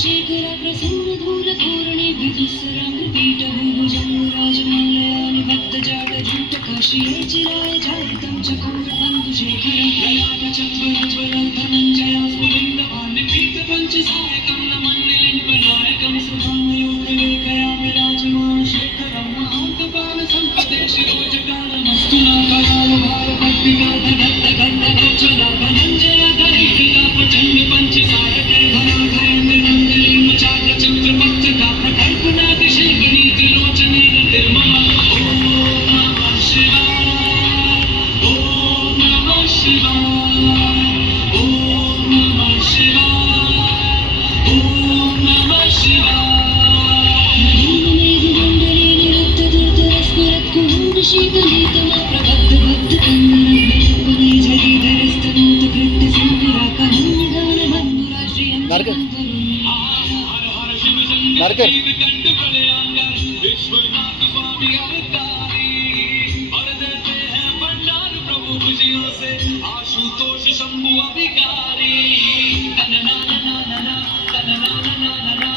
शेखर प्रसन्न धूर श्रीचिरायधारितं चकोरबन्धुशेखरं प्रयागचक्रध्वरं धनञ्जयं गोविन्दमान्निपीतपञ्चसायकं नमन्निलिङ्गनायकं सुधामयोगरेखया विराजमानशेखरं महान्तपालसम्पदे शिरोजगारमस्तु नाकरालभारपट्टिका নারকেল নারকেল आशुतोष शंभु अधिकारी